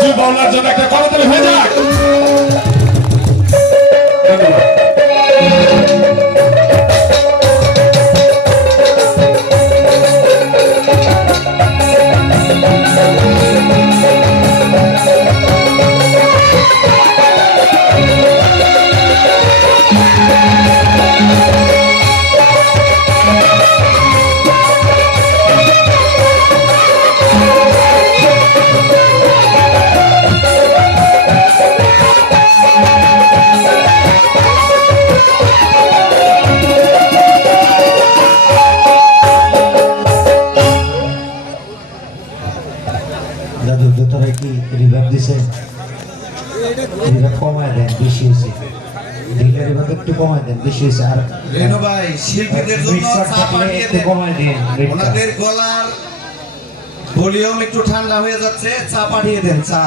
তুই বলার জন্য একটা করতালি হয়ে যাক। দাদু ভেতরে কি রিভার দিছে? রিভার কমায় দেন, বেশি হয়েছে। ঢিলের রিভার একটু কমায় দেন, বেশি হয়েছে। আর রেনু ভাই শিল্পীদের জন্য চা পাঠিয়ে একটু দেন, কমায় দিন। ওনাদের গলার ভলিউম একটু ঠান্ডা হয়ে যাচ্ছে, চা পাঠিয়ে দেন। চা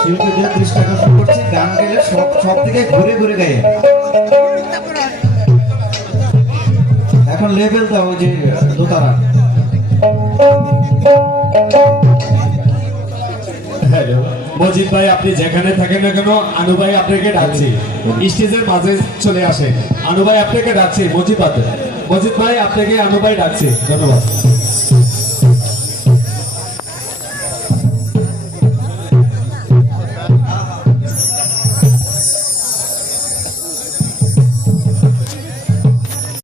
শিল্পীদের দৃষ্টি আকর্ষণ করছে, গান গেলে সব দিকে ঘুরে ঘুরে গায়ে। এখন লেভেল দাও যে দোতারা। হ্যালো মজিদ ভাই, আপনি যেখানে থাকেন না কেন, আনু ভাই আপনাকে ডাকছি। স্টেজের মাঝে চলে আসে, আনু ভাই আপনাকে ডাকছি। মজিদ ভাই আপনাকে আনু ভাই ডাকছি। ধন্যবাদ।